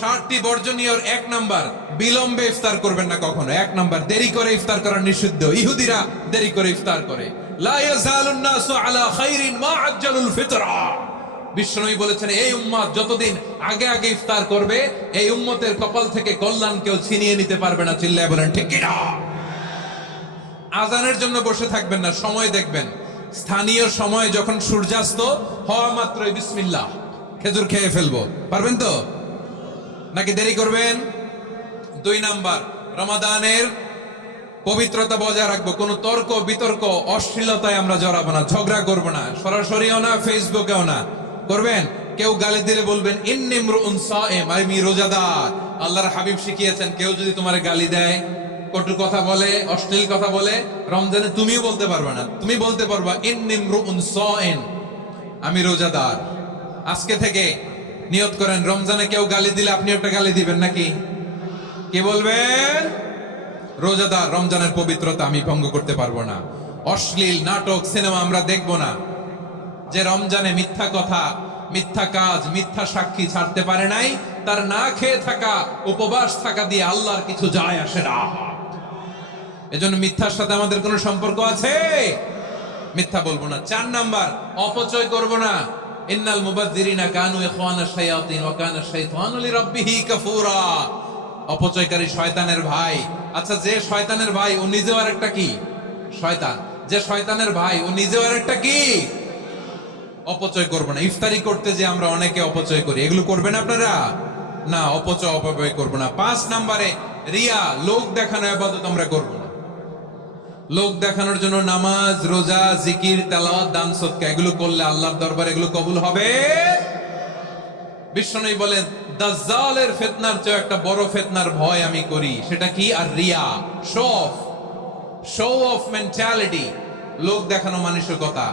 60টি বর্জনীয়র 1 number, বিলম্বে ইফতার করবেন না কখনো। 1 নাম্বার, দেরি করে ইফতার করা নিষিদ্ধ। ইহুদিরা দেরি করে ইফতার করে। লা ইয়াজালুন নাসু আলা খাইরিন মা আজ্জালুল ফিতরা। বিশ্বনবী বলেছেন, এই উম্মত যতদিন আগে আগে ইফতার করবে, এই উম্মতের কপাল থেকে কল্যাণ কেউ ছিনিয়ে নিতে পারবে না। চিল্লায় বলেন ঠিক কিনা? আজানের জন্য বসে থাকবেন না, সময় দেখবেন। স্থানীয় সময় যখন সূর্যাস্ত হওয়া মাত্রই বিসমিল্লাহ, খেজুর খেয়ে ফেলবো। পারবেন তো নাকি দেরি করবেন? 2 নাম্বার, রমাদানের পবিত্রতা বজায় রাখবো। কোনো তর্ক বিতর্ক অশ্লীলতায় আমরা জড়াবো না, ঝগড়া করবো না, সরাসরিও না, ফেসবুকেও না। করবেন কেউ গালি দিলে বলবেন ইন্নিমরুন সায়েম, আমি রোজাদার। আল্লাহর হাবিব শিখিয়েছেন, কেউ যদি তোমার গালি দেয়, কটু কথা বলে, অশ্লীল কথা বলে, রমজানে তুমিও বলতে পারবে না। তুমি বলতে পারবা ইন্নিমরুন সায়েম, আমি রোজাদার। আজকে থেকে নিয়ত করেন, রমজানে কেউ গালি দিলে আপনি একটা গালি দিবেন নাকি? কি বলবেন? রোজাদার, রমজানের পবিত্রতা আমি ভঙ্গ করতে পারবো না। অশ্লীল নাটক সিনেমা আমরা দেখবো না। যে রমজানে মিথ্যা কথা, মিথ্যা কাজ, মিথ্যা সাক্ষী ছাড়তে পারে নাই, তার না খেয়ে থাকা, উপবাস থাকা দিয়ে আল্লাহর কিছু যায় আসে না। এজন্য মিথ্যার সাথে আমাদের কোনো সম্পর্ক আছে? মিথ্যা বলবো না। 4 নাম্বার, অপচয় করব না। ইন্নাল মুবাযযিরিনা কানু ইখওয়ানাশ শায়াতিন ওয়া কানা শাইতানু লিরাব্বিহি কাফুরা। অপচয়কারী শয়তানের ভাই। আচ্ছা, যে শয়তানের ভাই ও নিজেও আরেকটা কি? শয়তান। যে শয়তানের ভাই ও নিজেও আরেকটা কি? অপচয় করব না। ইফতারি করতে যে আমরা অনেকে অপচয় করি, এগুলো করবেন আপনারা না। অপচয় অপব্যয় করব না। 5 নাম্বারে, রিয়া, লোক দেখানো ইবাদত আমরা করব না। লোক দেখানোর জন্য নামাজ, রোজা, জিকির, তেলাওয়াত, দান, সদকা এগুলো করলে আল্লাহর দরবারে এগুলো কবুল হবে? বিশ্বনবী বলেন, দাজ্জালের ফিতনার চেয়ে একটা বড় ফিতনার ভয় আমি করি। সেটা কি? আর রিয়া, শো অফ মেন্টালিটি, লোক দেখানো মানসিকতা।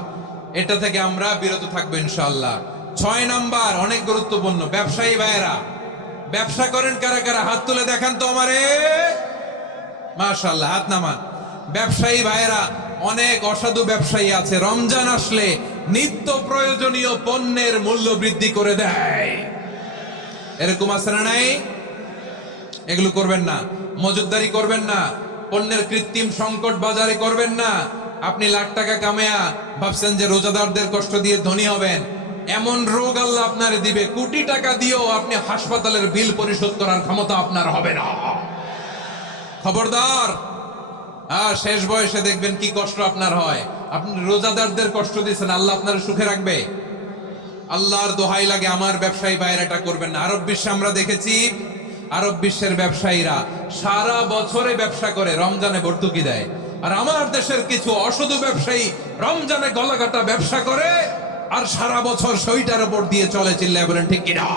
এটা থেকে আমরা বিরত থাকবো ইনশাআল্লাহ। 6 নাম্বার, অনেক গুরুত্বপূর্ণ। ব্যবসায়ী ভাইয়েরা, ব্যবসা করেন কারা কারা? হাত তুলে দেখান তো আমারে। মাশাআল্লাহ, হাত নামান। ব্যবসায়ী ভাইয়েরা, অনেক অসাধু ব্যবসায়ী আছে, রমজান আসলে নিত্য প্রয়োজনীয় পণ্যের মূল্য বৃদ্ধি করে দেয়। এরকম আছে না নাই? এগুলো করবেন না। মজুদদারি করবেন না। পণ্যের কৃত্রিম সংকট বাজারে করবেন না। আপনি লাখ টাকা কামায়া ভাবছেন যে রোজাদারদের কষ্ট দিয়ে ধনী হবেন। এমন রোগ আল্লাহ আপনারে দিবে, কোটি টাকা দিয়েও আপনি হাসপাতালের বিল পরিশোধ করার ক্ষমতা আপনার হবে না। খবরদার। আর শেষ বয়সে দেখবেন কি কষ্ট আপনার হয়। আপনি রোজাদারদের কষ্ট দিচ্ছেন, আল্লাহ আপনার সুখে রাখবে? আল্লাহর দোহাই লাগে, আমার ব্যবসায়ী ভাইয়েরা এটা করবেন না। আরব বিশ্বে আমরা দেখেছি, আরব বিশ্বের ব্যবসায়ীরা সারা বছরে ব্যবসা করে, রমজানে ভর্তুকি দেয়। আর আমার দেশের কিছু অসাধু ব্যবসায়ী রমজানে গলাকাটা ব্যবসা করে আর সারা বছর সইটার উপর দিয়ে চলে। চিল্লায় বলেন ঠিক কিনা?